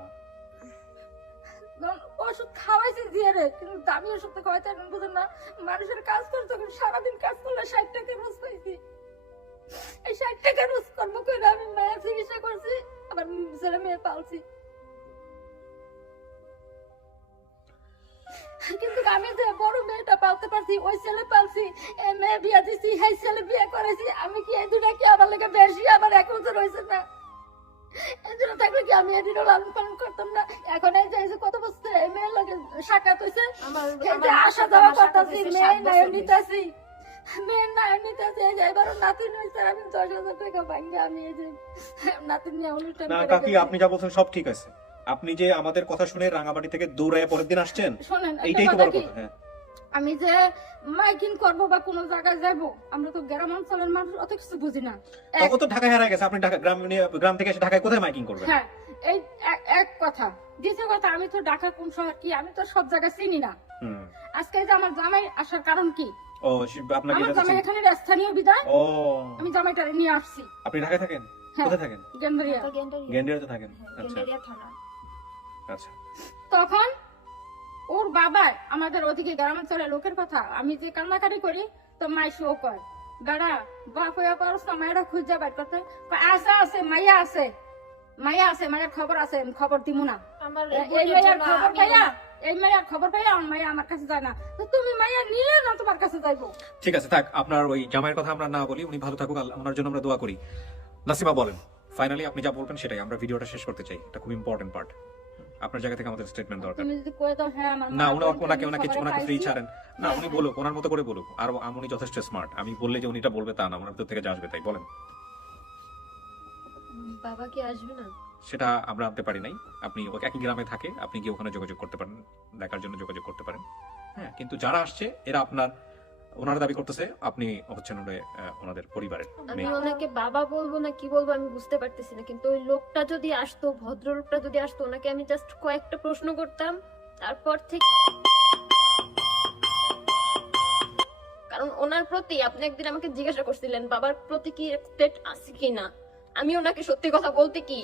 ওষুধ খাওয়াইছি দিয়ে রে, কিন্তু দামি ওষুধ তো খাওয়াইতে এখন বুঝেন না। মানুষের কাজ করে তখন সারাদিন কাজ করলে 60 টাকা রোজ পাইছি, এই 60 টাকা রোজ করবো করে আমি মায়ের চিকিৎসা করছি, আবার ছেলে মেয়ে পালছি। কিন্তু আমি যে বড় মেয়েটা পালতে পারছি, ওই ছেলে পালছি, এই মেয়ে বিয়ে দিছি, এই ছেলে বিয়ে করেছি, আমি কি এই দুটা কি আমার লেগে বেশি? আমার 1 বছর হয়েছে না, এই জন্য থাকলে কি আমি এদিনও লালন পালন করতাম না? এখন এই যে কত বছর এই মেয়ের লগে সাক্ষাৎ হয়েছে, এই যে আসা যাওয়া করতেছি, মেয়ে নায়ক নিতেছি, মেয়ের নায়ক নিতেছি, এই যে এবারও নাতিন হয়েছে, আমি 10,000 টাকা ভাঙ্গে আমি এই যে নাতিন নিয়ে অনুষ্ঠান না করে কাকি, গেছি। আপনি যা বলছেন সব ঠিক আছে। আপনি যে আমাদের কথা শুনে রাঙামাটি থেকে দৌড়ায় পরের দিন আসছেন, শোনেন, একটা এইটাই তো কথা বড় কি, কথা। হ্যাঁ, আমি যে মাইকিং করবো বা কোনো জায়গায় যাবো, আমরা তো গ্রাম অঞ্চলের মানুষ, অত কিছু বুঝি না। তখন তো ঢাকা হারা গেছে, আপনি ঢাকা গ্রাম থেকে এসে ঢাকায় কোথায় মাইকিং করবেন? হ্যাঁ, এই এক কথা। দ্বিতীয় কথা, আমি তো ঢাকা কোন শহর কি আমি তো সব জায়গায় চিনি না। হুম। আজকে যে আমার জামাই আসার কারণ কি? ও আপনাকে আমার যেতে জামাই চাই। এখানে স্থানীয় বিধায়, ও আমি জামাইটা নিয়ে আসছি। আপনি ঢাকায় থাকেন? হ্যাঁ। কোথায় থাকেন? গেন্দারিয়া। গেন্ডিয়াতে থাকেন? আচ্ছা গেন্ডারিয়া থানা। আচ্ছা। তখন ওর বাবা আমাদের ওদিকে গ্রামাঞ্চলের লোকের কথা আমি যে কান্নাকাটি করি, তো মাই শো কর বেড়া বাপ হইয়া পারস না, মায়েরা খুঁজে বাইর করতে আছে, আছে মাইয়া আছে, মাইয়া আছে, মায়ের খবর আছে, আমি খবর দিব না। আমার এই মাইয়ার খবর পাইয়া, এই মাইয়ার খবর পাইয়া আমার মাইয়া আমার কাছে যায় না, তো তুমি মাইয়া নিলে না তোমার কাছে যাইবো। ঠিক আছে, থাক, আপনার ওই জামাইয়ের কথা আমরা না বলি, উনি ভালো থাকুক, ওনার জন্য আমরা দোয়া করি। নাসিমা বলেন, ফাইনালি আপনি যা বলবেন সেটাই, আমরা ভিডিওটা শেষ করতে চাই, এটা খুব ইম্পর্টেন্ট পার্ট। আপনার জায়গা থেকে আমাদের স্টেটমেন্ট দরকার। তুমি যদি কয়ে দাও হ্যাঁ আমার না, মা ওনাকে বোনকে ওনাকে সবাই ফ্রি পাইছি। ছাড়েন না, উনি বলুক, ওনার মতো করে বলুক। আর উনি যথেষ্ট স্মার্ট, আমি বললে যে উনি এটা বলবে তা না, ওনার ভিতর থেকে যা আসবে তাই বলেন। বাবা কি আসবে না? সেটা আমরা আনতে পারি নাই। আপনি ওকে একই গ্রামে থাকে, আপনি গিয়ে ওখানে যোগাযোগ করতে পারেন, দেখার জন্য যোগাযোগ করতে পারেন। হ্যাঁ, কিন্তু যারা আসছে এরা ওনারা দাবি করতেছে আপনি হচ্ছেন ওনাদের পরিবারের আমি মেয়ে। ওনাকে বাবা বলবো না কি বলবো আমি বুঝতে পারতেছি না, কিন্তু ওই লোকটা যদি আসতো, ভদ্রলোকটা যদি আসতো, ওনাকে আমি জাস্ট কয়েকটা প্রশ্ন করতাম, তারপর থেকে, কারণ ওনার প্রতি আপনি একদিন আমাকে জিজ্ঞাসা করছিলেন বাবার প্রতি কি রেসপেক্ট আছে কিনা, আমি ওনাকে সত্যি কথা বলতে কি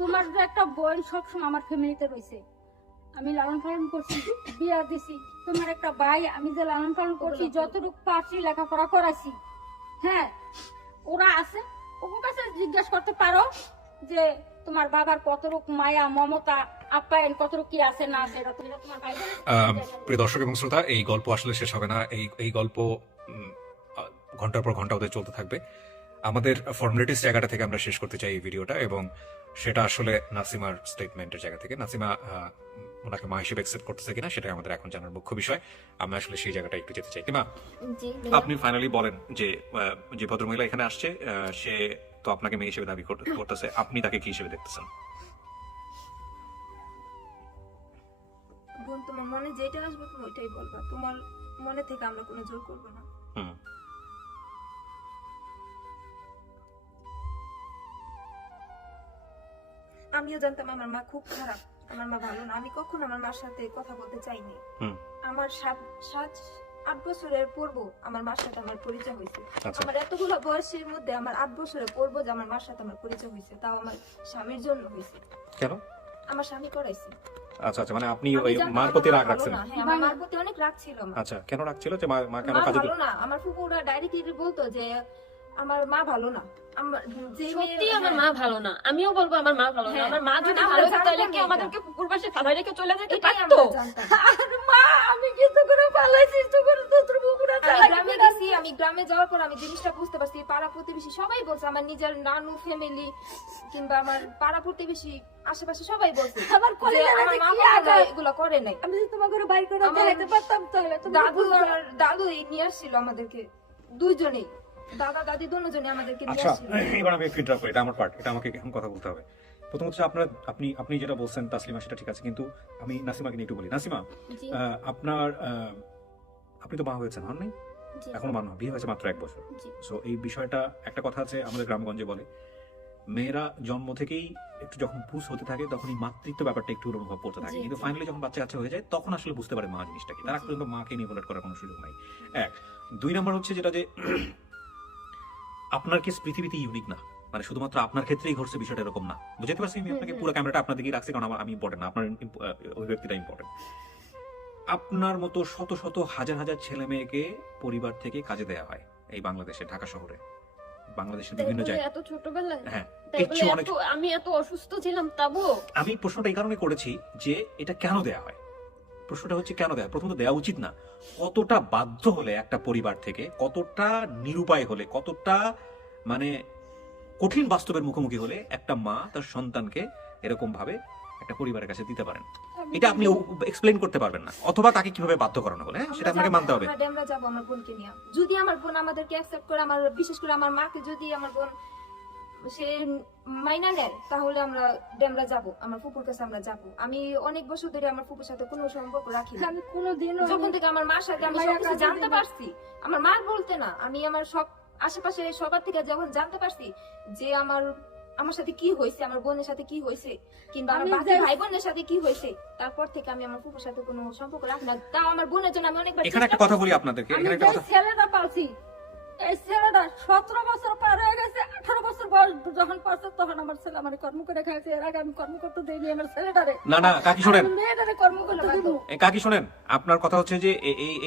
তোমার যে একটা বোন সবসময় আমার ফ্যামিলিতে রয়েছে, আমি লালন পালন করছি, বিয়া দিছি। তোমার একটা ভাই আমি যে লালন পালন করছি, যতটুকু পারছি লেখাপড়া করাইছি। হ্যাঁ, ওরা আছে, ওর কাছে জিজ্ঞাসা করতে পারো যে তোমার বাবার কতটুকু মায়া মমতা আপ্যায়ন কতটুকু কি আছে না আছে, এটা তোমার ভাই প্রিয় দর্শক এবং শ্রোতা, এই গল্প আসলে শেষ হবে না। এই গল্প ঘন্টার পর ঘন্টা ওদের চলতে থাকবে। আমাদের ফর্মালিটিস জায়গাটা থেকে আমরা শেষ করতে চাই এই ভিডিওটা, এবং সেটা আসলে নাসিমার স্টেটমেন্টের জায়গা থেকে। নাসিমা ওনাকে মা হিসেবে অ্যাকসেপ্ট করতেছে কিনা সেটাই আমাদের এখন জানার মুখ্য বিষয়। আমরা আসলে সেই জায়গাটা একটু যেতে চাই। মা, জি আপনি ফাইনালি বলেন যে ভদ্রমহিলা এখানে আসছে, সে তো আপনাকে মেয়ে হিসেবে দাবি করতেছে, আপনি তাকে কি হিসেবে দেখতেছেন? বোন, তোমার মনে যেটা আসবে তুমি ওইটাই বলবা, তোমার মনে থেকে আমরা কোনো জোর করবো না। হুম। আমিও জানতাম আমার মা খুব খারাপ, আমার মা ভালো না, আমি কখনো আমার মার সাথে কথা বলতে চাইনি। হুম। আমার 7-8 বছরের পূর্ব আমার মার সাথে আমার পরিচয় হয়েছে। আচ্ছা। আমার এতগুলো বয়সের মধ্যে আমার 8 বছরের পূর্ব যে আমার মার সাথে আমার পরিচয় হয়েছে, তাও আমার স্বামীর জন্য হয়েছে। কেন? আমার স্বামী করাইছে। আচ্ছা আচ্ছা, মানে আপনি আমি ওই জানতাম মার আমার প্রতি মা রাগ ভালো রাখছেন? না। হ্যাঁ, আমার মার প্রতি অনেক রাগ ছিল আমার। আচ্ছা, কেন রাগ ছিল? যে মা কেন মা কাজে ভালো না, আমার ফুপুরা ডাইরেক্টলি বলতো যে আমার মা ভালো না। সত্যি আমার মা ভালো না, আমিও বলবো আমার মা ভালো না। হ্যাঁ। আমার মা যদি আমরা ভালো হতো তাহলে জানতাম কি এটা। আমাদেরকে পুকুর পাশে ফালায় রেখে চলে যেতে এটাই পারতো? আমরা জানতাম। আর মা আমি কিছু করে পালাইছি, তো করে তোর বুকুরা আমি গ্রামে গেছি, আমি গ্রামে যাওয়ার পর আমি জিনিসটা বুঝতে পারছি, পাড়া প্রতিবেশী সবাই বলছে, আমার নিজের নানু ফ্যামিলি কিংবা আমার পাড়া প্রতিবেশী আশেপাশে সবাই বলছে আমার যে কলিজার আমার মা কি কখনো আঘাত। এগুলো করে নাই। আমি যদি তোমার ঘরে বাইর করে আমার দেখাইতে পারতাম তাহলে তুমি দাদু বুঝতে। আর দাদু নিয়ে আসছিল আমাদেরকে, দুইজনেই, দাদা দাদি দুজনে আমাদেরকে নিয়ে আচ্ছা, আসছিল। এবার আমি একটু ইন্টারাপ্ট করি, এটা আমার পার্ট, এটা আমাকে এখন কথা বলতে হবে। প্রথমত হচ্ছে আপনি যেটা বলছেন তাসলিমা, সেটা ঠিক আছে, কিন্তু আমি নাসিমাকে নিয়ে একটু বলি। নাসিমা, জি আপনি তো মা হয়েছেন, হন নাই? জি এখনো মা নয়, বিয়ে হয়েছে মাত্র 1 বছর। জি। সো এই বিষয়টা, একটা কথা আছে আমাদের গ্রামগঞ্জে বলে, মেয়েরা জন্ম থেকেই একটু যখন পুষ হতে থাকে তখনই মাতৃত্ব ব্যাপারটা একটু অনুভব করতে থাকে, জি, কিন্তু জি। ফাইনালি যখন বাচ্চা কাচ্চা হয়ে যায় তখন আসলে বুঝতে পারে মা জিনিসটা কি। তার আগ জি। পর্যন্ত মাকে নিভোলেট করার কোনো সুযোগ নাই। 1 2 নম্বর হচ্ছে যেটা যে আপনার কেস পৃথিবীতে ইউনিক না, মানে শুধুমাত্র আপনার ক্ষেত্রেই ঘটছে বিষয়টা এরকম না। বুঝতে পারছি আমি আপনাকে পুরো ক্যামেরাটা আপনার দিকেই রাখছি, কারণ আমি ইম্পর্টেন্ট না, আপনার ওই ব্যক্তিটা ইম্পর্টেন্ট। আপনার মতো শত শত হাজার হাজার ছেলে মেয়েকে পরিবার থেকে কাজে দেওয়া হয় এই বাংলাদেশে, ঢাকা শহরে। বাংলাদেশের তাই বিভিন্ন বলে জায়গায়। এত ছোটবেলায়, হ্যাঁ, তাই এর বলে চেয়ে অনেক। আমি এত অসুস্থ ছিলাম তাবো। আমি প্রশ্নটা এই কারণে করেছি যে এটা কেন দেয়া হয়। প্রশ্নটা হচ্ছে কেন দেয়া, প্রথমত দেওয়া উচিত না। কতটা বাধ্য হলে একটা পরিবার থেকে, কতটা নিরুপায় হলে, কতটা মানে কঠিন বাস্তবের মুখোমুখি হলে একটা মা তার সন্তানকে এরকম ভাবে একটা পরিবারের কাছে দিতে পারেন, এটা আপনি এক্সপ্লেইন করতে পারবেন না, অথবা তাকে কিভাবে বাধ্য করানো হলে, হ্যাঁ, সেটা আপনাকে মানতে হবে। আমরা যাবো আমার বোনকে নিয়ে, যদি আমার বোন আমাদেরকে অ্যাকসেপ্ট করে, আমার বিশেষ করে আমার মাকে যদি আমার বোন সে মাইনা নেয়, তাহলে আমরা যাব, আমার ফুপুর কাছে আমরা যাব। আমি অনেক বছর ধরে আমার ফুপুর সাথে কোনো সম্পর্ক রাখি না। আমি কোনোদিনও যখন থেকে আমার মার সাথে আমি মায়ের সবকিছু কাছে জানতে দিদি- পারছি, আমার মা বলতে না, আমি আমার সব আশেপাশে সবার থেকে যখন জানতে পারছি যে আমার সাথে কি হয়েছে, আমার বোনের সাথে কি হয়েছে, কিংবা আমার আমি বাকি যে- ভাই বোনের সাথে কি হয়েছে, তারপর থেকে আমি আমার ফুপুর সাথে কোনো সম্পর্ক রাখি না। তাও আমার বোনের জন্য আমি অনেকবার এখানে একটা কথা বলি আপনাদেরকে, আমি এখানে যে একটা কথা। ছেলেটা পালছি, এই ছেলেটা 17 বছর পার হয়ে গেছে, 18 বছর বয়স যখন পড়ছে তখন আমার ছেলে আমার কর্ম করে খাইছে। এর আগে আমি কর্ম করতে দেইনি আমার ছেলেটারে। না না কাকি শোনেন, আমি মেয়েটারে কর্ম করতে দিব। কাকি শোনেন, আপনার কথা হচ্ছে যে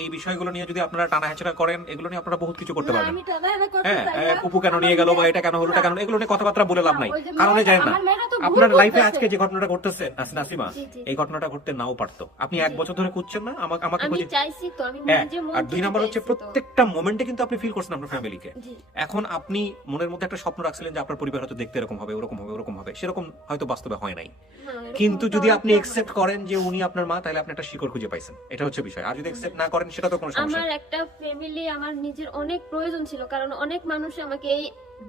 এই বিষয়গুলো নিয়ে যদি আপনারা টানা হেঁচড়া করেন, এগুলো নিয়ে আপনারা বহুত কিছু করতে না, পারবেন। আমি টানাহেনা করতে হ্যাঁ, চাই না। পুপু কেন নিয়ে গেল বা এটা কেন হলো, এটা কেন হলো, এগুলো নিয়ে কথাবার্তা বলে লাভ নাই, ওই যে কারণে মেয়েটা- যায় না। আমার মেয়েটা তো ভুল আপনার লাইফে করতেছে। আজকে যে ঘটনাটা ঘটতেছে নাসিমা, জি, জি। এই ঘটনাটা ঘটতে নাও পারতো। আপনি 1 বছর ধরে খুঁজছেন না, আমাকে আমি খুঁজে। চাইছি তো, আমি হ্যাঁ, নিজে মন আর 2 থেকে নাম্বার হচ্ছে চাইছি তো। প্রত্যেকটা মোমেন্টে কিন্তু আপনি ফিল করছেন আপনার ফ্যামিলিকে। জি। এখন আপনি মনের মধ্যে একটা স্বপ্ন রাখছিলেন যে আপনার পরিবার হয়তো দেখতে এরকম হবে, ওরকম হবে, ওরকম হবে, সেরকম হয়তো বাস্তবে হয় নাই। না, এরকম কিন্তু তো যদি আপনি অনেক একসেপ্ট করেন যে উনি আপনার মা, তাহলে আপনি একটা শিকড় খুঁজে পাইছেন, এটা হচ্ছে বিষয়। আর যদি একসেপ্ট না করেন, সেটা তো কোনো সমস্যা আমার নেই। একটা ফ্যামিলি আমার নিজের অনেক প্রয়োজন ছিল, কারণ অনেক মানুষ আমাকে এই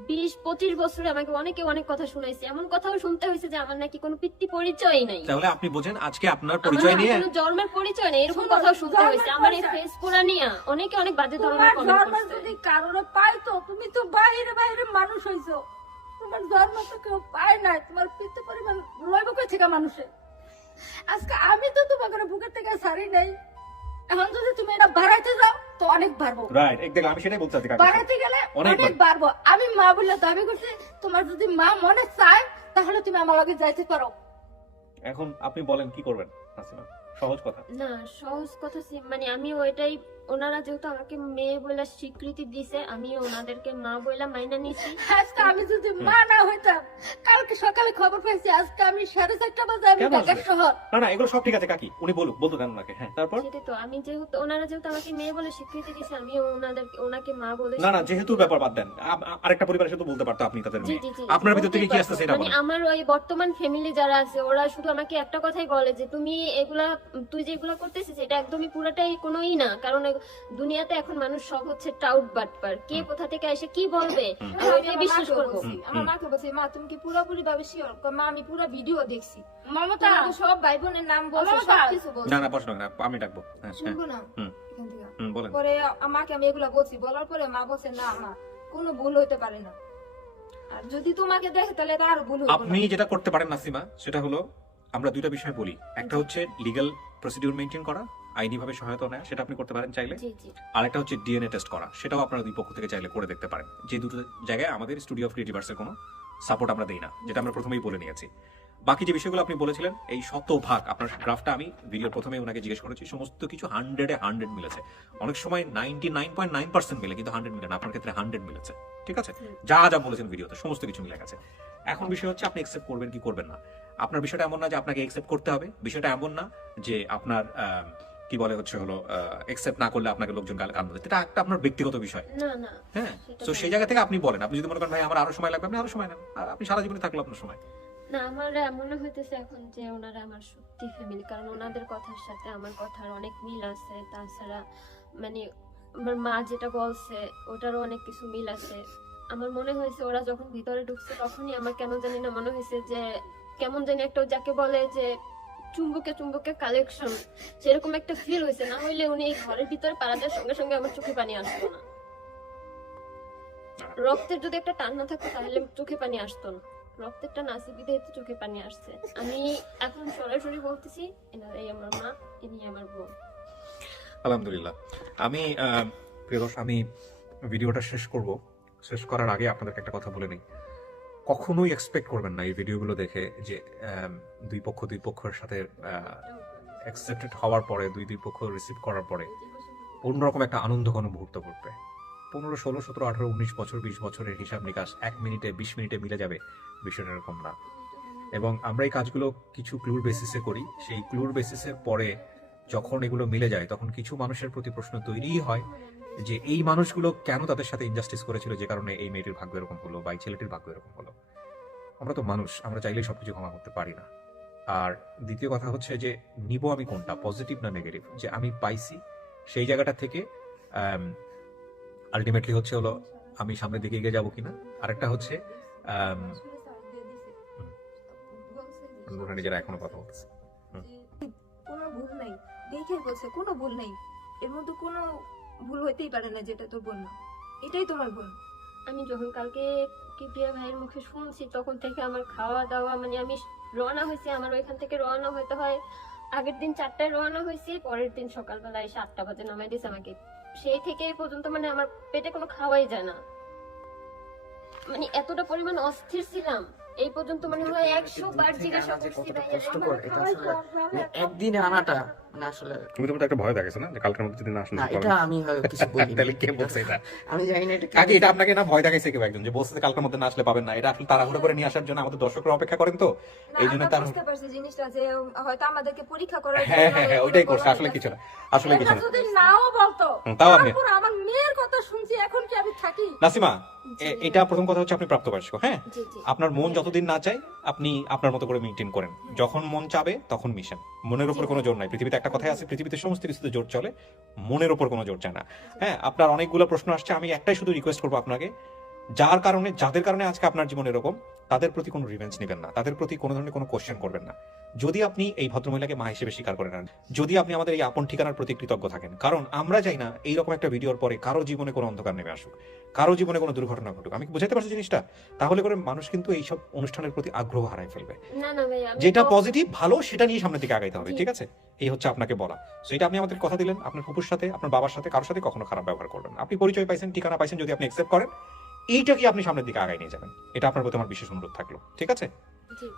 20-25 বছরে আমাকে অনেকে অনেক কথা শুনাইছে, এমন কথাও শুনতে হয়েছে যে আমার নাকি কোনো পিতৃ পরিচয়ই নাই, তাহলে আপনি বোঝেন আজকে আপনার আমার পরিচয় নাকি নিয়ে কোনো জন্মের পরিচয় নেই, এরকম শোনো, কথাও শুনতে জন্মের হয়েছে। আমার এই পরিচয়। ফেস পুরা নিয়ে অনেকে অনেক বাজে ধরনের তোমার কমেন্ট জন্ম করছে। যদি কারণে পাইতো, তুমি তো বাইরে বাইরে মানুষ হইছো, তোমার জন্ম তো কেউ পায় নাই, তোমার পিতৃ পরিমাণ লইব কই থেকে মানুষে। আজকে আমি তো তোমাকে বুকের থেকে ছাড়ি নাই, এখন যদি তুমি এটা বাড়াইতে যাও তো অনেক বাড়বো, রাইট, একদম আমি সেটাই বলতে চাচ্ছি কাকি। বাড়াইতে গেলে অনেক অনেক বাড়বো। আমি মা বলে দাবি করছি, তোমার যদি মা মনে চায় তাহলে তুমি আমার লগে যাইতে পারো। এখন আপনি বলেন কি করবেন নাসিমা, সহজ কথা। না, সহজ কথা মানে আমি ওইটাই, ওনারা যেহেতু আমাকে মেয়ে বলে স্বীকৃতি দিছে, আমি ওনাদেরকে মা বলে মাইনা নিছি। আজকে আমি যদি মা না হইতাম, কালকে সকালে খবর পেয়েছি, আজকে আমি 4:30 বাজে আমি কেন ঢাকা আসবে? শহর। না না, এগুলো সব ঠিক আছে কাকি, উনি বলতে দেন ওনাকে। হ্যাঁ, তারপর। সেটাই তো, আমি যেহেতু ওনারা যেহেতু আমাকে মেয়ে বলে স্বীকৃতি দিছে, আমি ওনাকে মা বলে না না, স্বীকৃতি যেহেতু দিছি। ব্যাপার বাদ দেন, আরেকটা পরিবারের সাথে বলতে পারতো আপনি তাদের জি, মেয়ে। জি, জি, আপনার ভিতর থেকে কি বলতেই আসছে পারতো। সেটা মানে বলেন। আমার ওই বর্তমান ফ্যামিলি যারা আছে, ওরা শুধু আমাকে একটা কথাই বলে যে তুই যেগুলা করতেছিস এটা একদমই পুরাটাই কোনোই না, কারণ দুনিয়াতে এখন মানুষ সব হচ্ছে টাউট বাটপার, কে কোথা থেকে এসে কি বলবে আমি আমি ওইটাই আমার বিশ্বাস মাকেও করবো। বলছি, আমার মাকে বলছি, মা তুমি কি পুরোপুরি ভাবে শিওর? মা আমি পুরো ভিডিও দেখছি, মমতা, তোমাকে সব ভাই বোনের নাম বলছে, মমতা। সবকিছু বলছে। না না, প্রশ্ন না, আমি ডাকবো। হ্যাঁ হ্যাঁ, শুনবো না হুম। এখান থেকে। বলেন। পরে আমাকে আমি এগুলা বলছি, বলার পরে মা বলছে না মা, কোনো ভুল হইতে পারে না, আর যদি তোমাকে দেখে তাহলে তো আরো ভুল হইব আপনি না। যেটা করতে পারেন নাসিমা, সেটা হলো আমরা দুইটা বিষয় বলি। একটা হচ্ছে লিগ্যাল প্রসিডিউর মেইনটেইন করা, আইনি ভাবে সহায়তা নেওয়া, সেটা আপনি করতে পারেন চাইলে। জি জি। আরেকটা হচ্ছে ডিএনএ টেস্ট করা, সেটাও আপনারা দুই পক্ষ থেকে চাইলে করে দেখতে পারেন। যে দুটো জায়গায় আমাদের স্টুডিও অফ ক্রিয়েটিভার্সের কোনো সাপোর্ট আমরা দেই না, যেটা আমরা প্রথমেই বলে নিয়েছি। বাকি যে বিষয়গুলো আপনি বলেছিলেন, এই শতভাগ আপনার গ্রাফটা আমি ভিডিওর প্রথমেই ওনাকে জিজ্ঞেস করেছি, সমস্ত কিছু 100 মিলেছে। অনেক সময় 99.9% মিলে, কিন্তু 100 মিলে না। আপনার ক্ষেত্রে 100 মিলেছে, ঠিক আছে? যা যা বলেছেন ভিডিওতে সমস্ত কিছু মিলে গেছে। এখন বিষয় হচ্ছে আপনি একসেপ্ট করবেন কি করবেন না। আপনার বিষয়টা এমন না যে আপনাকে একসেপ্ট করতে হবে, বিষয়টা এমন না যে আপনার কি বলে হচ্ছে হলো একসেপ্ট না করলে আপনাকে লোকজন গাল কান দেবে, এটা একটা আপনার ব্যক্তিগত বিষয়। না না, হ্যাঁ, সেটা তো সেই জায়গা থেকে আপনি বলেন। আপনি যদি মনে করেন ভাই আমার আরো সময় লাগবে, আপনি আরো সময় নেন, আর আপনি সারা জীবনে থাকলো আপনার সময়। না, আমার মনে হইতেছে এখন যে ওনারা আমার সত্যি ফ্যামিলি, কারণ ওনাদের কথার সাথে আমার কথার অনেক মিল আছে। তাছাড়া মানে আমার মা যেটা বলছে ওটারও অনেক কিছু মিল আছে। আমার মনে হয়েছে ওরা যখন ভিতরে ঢুকছে তখনই আমার কেন জানি না মনে হয়েছে যে কেমন জানি একটা, যাকে বলে যে চুম্বকে চুম্বকে কালেকশন, সেরকম একটা ফিল হয়েছে। না হইলে উনি এই ঘরের ভিতরে পাড়াটার সঙ্গে সঙ্গে আমার চোখে পানি আসতো না। রক্তের যদি একটা টান না থাকতো তাহলে চোখে পানি আসতো না, রক্তের টান আছে বিধায় তো চোখে পানি আসছে। আমি এখন সরাসরি বলতেছি, এনারাই আমার মা, ইনি আমার বোন। আলহামদুলিল্লাহ। আমি প্রিয় দর্শক, আমি ভিডিওটা শেষ করার আগে আপনাদেরকে একটা কথা বলে নিই। কখনোই এক্সপেক্ট করবেন না এই ভিডিওগুলো দেখে যে দুই পক্ষের সাথে অ্যাকসেপ্টেড হওয়ার পরে, দুই পক্ষ রিসিভ করার পরে অন্যরকম একটা আনন্দঘন মুহূর্ত ঘটবে। 15, 16, 17, 18, 19 বছর 20 বছরের হিসাব নিকাশ 1 মিনিটে 20 মিনিটে মিলে যাবে, বিষয়টা এরকম না। এবং আমরা এই কাজগুলো কিছু ক্লুর বেসিসে করি। সেই ক্লুর বেসিসের পরে যখন এগুলো মিলে যায় তখন কিছু মানুষের প্রতি প্রশ্ন তৈরি হয় যে এই মানুষগুলো কেন তাদের সাথে ইনজাস্টিস করেছিল, যে কারণে এই মেয়েটির ভাগ্য এরকম হলো বা এই ছেলেটির ভাগ্য এরকম হলো। আমরা তো মানুষ, আমরা চাইলেই সবকিছু ক্ষমা করতে পারি না। আর দ্বিতীয় কথা হচ্ছে যে নিব আমি কোনটা, পজিটিভ না নেগেটিভ, যে আমি পাইছি সেই জায়গাটা থেকে আলটিমেটলি হচ্ছে হলো আমি সামনের দিকে এগিয়ে যাবো কিনা। আরেকটা হচ্ছে নিজেরা এখনো কথা বলতেছে। কোনো ভুল নাই, দেখে বলছে কোনো ভুল নাই, এর মধ্যে কোনো ভুল হইতেই পারে না, যেটা তোর বোন না, এটাই তোমার বোন। আমি যখন কালকে কিবরিয়া ভাইয়ের মুখে শুনছি তখন থেকে আমার খাওয়া দাওয়া, মানে আমি রওনা হয়েছি, আমার ওইখান থেকে রওনা হইতে হয় আগের দিন 4টায় রওনা হয়েছি, পরের দিন সকালবেলা এসে 8টা বাজে নামাই দিয়েছে আমাকে। সেই থেকে এই পর্যন্ত মানে আমার পেটে কোনো খাওয়াই যায় না, মানে এতটা পরিমাণ অস্থির ছিলাম। এই পর্যন্ত মানে হয় 100 বার জিজ্ঞাসা করছি কতটা ভাইয়া, কষ্টকর এটা আসলে, মানে একদিনে আনাটা মানে আসলে তুমি তো একটা ভয় দেখাছো না যে কালকের মধ্যে যদি না আসলে না, এটা আমি কিছু বলি তাহলে কে বলছে এটা? আমি জানি না এটা আগে এটা আপনাকে না ভয় দেখাইছে কেউ একজন, যে বলছে যে কালকের মধ্যে না আসলে পাবেন না। এটা আসলে তাড়াহুড়ো করে নিয়ে আসার জন্য আমাদের দর্শকরা অপেক্ষা করেন, তো না, এই জন্য আমরা তার বুঝতে পারছি জিনিসটা যে হয়তো আমাদেরকে পরীক্ষা করার হ্যাঁ জন্য হ্যাঁ হ্যাঁ এগুলো ওইটাই করছে, বলা আসলে কিছু হইতাছে। না, আসলে কিছু এটা না। যদি নাও বলতো, তাও আপনি তারপর আমার মেয়ের কথা শুনছি, এখন কি আমি থাকি? নাসিমা, এটা প্রথম কথা হচ্ছে আপনি প্রাপ্তবয়স্ক, হ্যাঁ, জি জি আপনার মন যতদিন না চায় আপনি আপনার মতো করে মেনটেন করেন, যখন মন চাবে তখন মিশেন, মনের উপর কোনো জোর নাই। পৃথিবীতে একটা কথাই আছে, পৃথিবীতে সমস্ত কিছুতে জোর চলে, মনের উপর কোনো জোর চায় না। হ্যাঁ, আপনার অনেকগুলো প্রশ্ন আসছে, আমি একটাই শুধু রিকোয়েস্ট করবো আপনাকে, যাদের কারণে আজকে আপনার জীবন এরকম, তাদের প্রতি কোনো রিভেঞ্জ নেবেন না, তাদের প্রতি কোনো ধরনের কোনো কোশ্চেন করবেন না। যদি আপনি এই ভদ্রমহিলাকে মা হিসেবে স্বীকার করে নেন, যদি আপনি আমাদের এই আপন ঠিকানার প্রতি কৃতজ্ঞ থাকেন, কারণ আমরা চাই না এইরকম একটা ভিডিওর পরে কারো জীবনে কোনো অন্ধকার নেমে আসুক, কারো জীবনে কোনো দুর্ঘটনা ঘটুক। আমি কি বুঝাতে পারছি জিনিসটা? তাহলে করে মানুষ কিন্তু এইসব অনুষ্ঠানের প্রতি আগ্রহ হারাই ফেলবে। না না ভাইয়া, আমি যেটা তো- পজিটিভ ভালো সেটা নিয়ে সামনের দিকে আগাইতে হবে, জি। ঠিক আছে? এই হচ্ছে আপনাকে বলা। তো এটা আপনি আমাদের কথা দিলেন, আপনার ফুপুর সাথে, আপনার বাবার সাথে, কারোর সাথে কখনো খারাপ ব্যবহার করবেন না। আপনি পরিচয় পাইছেন, ঠিকানা পাইছেন, যদি আপনি অ্যাকসেপ্ট করেন, এইটাকে আপনি সামনের দিকে আগাই নিয়ে যাবেন। এটা আপনার প্রতি আমার বিশেষ অনুরোধ থাকলো, ঠিক আছে? জি।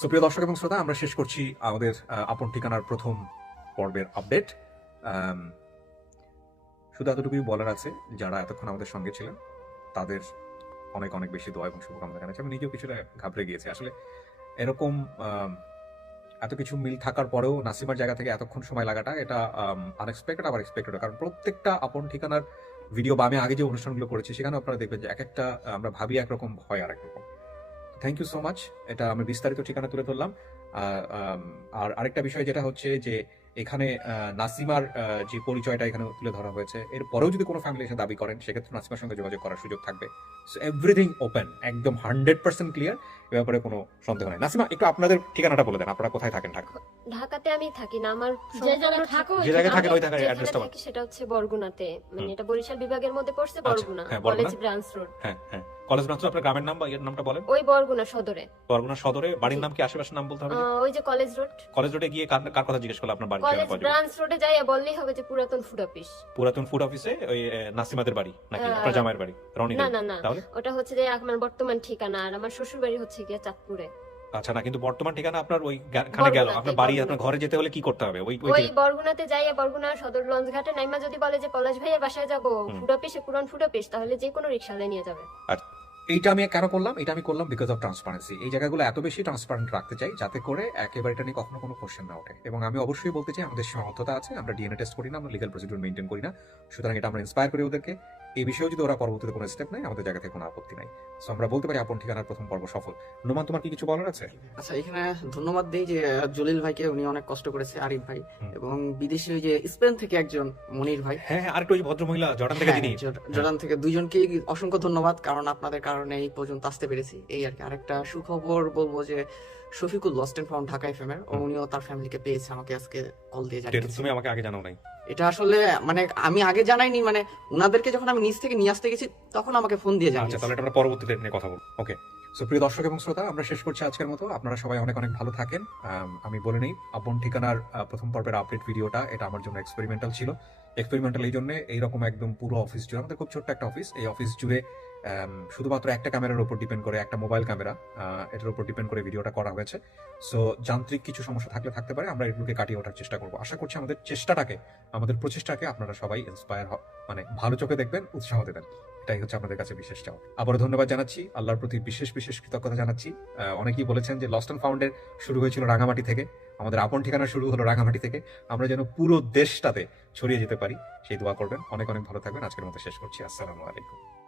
সুপ্রিয় দর্শক এবং শ্রোতা, আমরা শেষ করছি আমাদের আপন ঠিকানার প্রথম পর্বের আপডেট। শুধু এতটুকুই বলার আছে, যারা এতক্ষণ আমাদের সঙ্গে ছিলেন তাদের অনেক অনেক বেশি দোয়া এবং শুভকামনা জানাচ্ছি। আমি নিজেও কিছুটা ঘাবড়ে গিয়েছি আসলে, এরকম এত কিছু মিল থাকার পরেও নাসিমার জায়গা থেকে এতক্ষণ সময় লাগাটা, এটা আনএক্সপেক্টেড, আবার এক্সপেক্টেড। কারণ প্রত্যেকটা আপন ঠিকানার ভিডিও বা আমি আগে যে অনুষ্ঠানগুলো করেছি সেখানে আপনারা দেখবেন যে এক একটা আমরা ভাবি একরকম, হয় আর একরকম। Thank you so much. এটা আমি বিস্তারিত ঠিকানা তুলে ধরলাম। আর আরেকটা বিষয় যেটা হচ্ছে যে এখানে নাসিমার যে পরিচয়টা এখানে তুলে ধরা হয়েছে, এর পরেও যদি কোনো ফ্যামিলি এসে দাবি করেন, সেক্ষেত্রে নাসিমার সঙ্গে যোগাযোগ করার সুযোগ থাকবে। সো এভরিথিং ওপেন, একদম 100% ক্লিয়ার, এ ব্যাপারে কোনো সন্দেহ নেই। নাসিমা, একটু আপনাদের ঠিকানাটা বলে দেন, আপনারা কোথায় থাকেন ঢাকা? ঢাকাতে আমি থাকি না, আমার যে জায়গায় থাকো, যে জায়গায় থাকেন আমি ওই জায়গায় যেখানে অ্যাড্রেসটা বলেন। থাকি সেটা হচ্ছে বরগুনাতে, মানে এটা বরিশাল বিভাগের মধ্যে পড়ছে, আচ্ছা, বরগুনা হ্যাঁ, বরগুনা। College branch road. হ্যাঁ হ্যাঁ, কলেজ ব্রাঞ্চ, আপনার গ্রামের নাম বা এর নামটা বলেন। ওই বরগুনা সদরে, বরগুনা সদরে, বাড়ির নাম কি আশেপাশের নাম বলতে হবে? ওই যে কলেজ রোড। কলেজ রোডে গিয়ে কার কথা জিজ্ঞেস করলে আপনার বাড়ি কলেজ ঠিকানা পাওয়া যাবে? ব্রাঞ্চ রোডে যাইয়া বললেই হবে যে পুরাতন ফুড অফিস। পুরাতন ফুড অফিসে ওই নাসিমাদের বাড়ি নাকি আহ, আপনার জামাইয়ের বাড়ি? রনি না দেবী। না না, তাহলে ওটা হচ্ছে যে আমার বর্তমান ঠিকানা, আর আমার শ্বশুর বাড়ি হচ্ছে গিয়ে চাঁদপুরে। আচ্ছা, না কিন্তু বর্তমান ঠিকানা আপনার ওইখানে গেল, আপনার বাড়ি, বরগুনাতে। আপনার ঘরে যেতে হলে কি করতে হবে? ওই ওই বরগুনাতে যাইয়া বরগুনা সদর লঞ্চ ঘাটে নাইমা যদি বলে যে পলাশ ভাইয়ের বাসায় যাবো, ফুড অফিসে, পুরান ফুড অফিস, তাহলে যে কোনো রিকশালে নিয়ে যাবে। এইটা আমি কেন করলাম? এটা আমি করলাম বিকজ অফ ট্রান্সপারেন্সি। এই জায়গাগুলো এত বেশি ট্রান্সপারেন্ট রাখতে চাই যাতে করে একেবারে এটা নিয়ে কখনো কোনো কোশ্চেন না ওঠে। এবং আমি অবশ্যই বলতে চাই, আমাদের সীমাবদ্ধতা আছে, আমরা ডিএনএ টেস্ট করি না, আমরা লিগাল প্রসিডিউর মেনটেন করি না। সুতরাং এটা আমরা ইন্সপায়ার করি ওদেরকে। এই বিষয়েও যদি ওরা পরবর্তীতে কোনো স্টেপ নেয়, আমাদের জায়গা থেকে কোনো আপত্তি নাই। সো আমরা বলতে পারি আপন ঠিকানার প্রথম পর্ব সফল। নোমান, তোমার কি কিছু বলার আছে? আচ্ছা, এখানে ধন্যবাদ দিই যে জলিল ভাইকে, উনি অনেক কষ্ট করেছে, আরিফ ভাই, এবং বিদেশি ওই যে স্পেন থেকে একজন মনির ভাই, হ্যাঁ হ্যাঁ, আরেকটু ওই ভদ্রমহিলা জর্ডান থেকে যিনি। জর্ডান থেকে, দুইজনকে অসংখ্য ধন্যবাদ, কারণ আপনাদের কারণে এই পর্যন্ত আসতে পেরেছি, এই আর কি। আরেকটা সুখবর বলবো যে Shafiqul lost and found Dhaka FM এর, উনিও তার ফ্যামিলিকে পেয়েছে, আমাকে আজকে কল দিয়ে জানিয়েছে। তুমি আমাকে আগে জানাও নাই? এটা আসলে মানে আমি আগে জানাইনি, মানে উনাদেরকে যখন আমি নিজ থেকে নিয়ে আসতে গেছি তখন আমাকে ফোন দিয়ে আচ্ছা, জানিয়েছে। তাহলে এটা আমরা পরবর্তীতে নিয়ে কথা বলবো। ওকে, সো প্রিয় দর্শক এবং শ্রোতা, আমরা শেষ করছি আজকের মতো। আপনারা সবাই অনেক অনেক ভালো থাকেন। আমি বলে নেই, আপন ঠিকানার প্রথম পর্বের আপডেট ভিডিওটা, এটা আমার জন্য এক্সপেরিমেন্টাল ছিল। এক্সপেরিমেন্টাল এই জন্য, এইরকম একদম পুরো অফিস জুড়ে, আমাদের খুব ছোট্ট একটা অফিস, এই অফিস জুড়ে শুধুমাত্র একটা ক্যামেরার উপর ডিপেন্ড করে, একটা মোবাইল ক্যামেরা, এটার উপর ডিপেন্ড করে ভিডিওটা করা হয়েছে। সো যান্ত্রিক কিছু সমস্যা থাকতে পারে, আমরা এগুলোকে কাটিয়ে ওঠার চেষ্টা করবো। আশা করছি আমাদের প্রচেষ্টাকে আপনারা সবাই ইন্সপায়ার মানে ভালো চোখে দেখবেন, উৎসাহ দেবেন। এটাই হচ্ছে আপনাদের কাছে বিশেষ চাওয়া। আবারও ধন্যবাদ জানাচ্ছি, আল্লাহর প্রতি বিশেষ কৃতজ্ঞতা জানাচ্ছি। অনেকেই বলেছেন যে লস্ট অ্যান্ড ফাউন্ডের শুরু হয়েছিল রাঙামাটি থেকে, আমাদের আপন ঠিকানা শুরু হলো রাঙামাটি থেকে। আমরা যেন পুরো দেশটাতে ছড়িয়ে যেতে পারি, সেই দোয়া করবেন। অনেক ভালো থাকবেন। আজকের মতো শেষ করছি। আসসালামু আলাইকুম।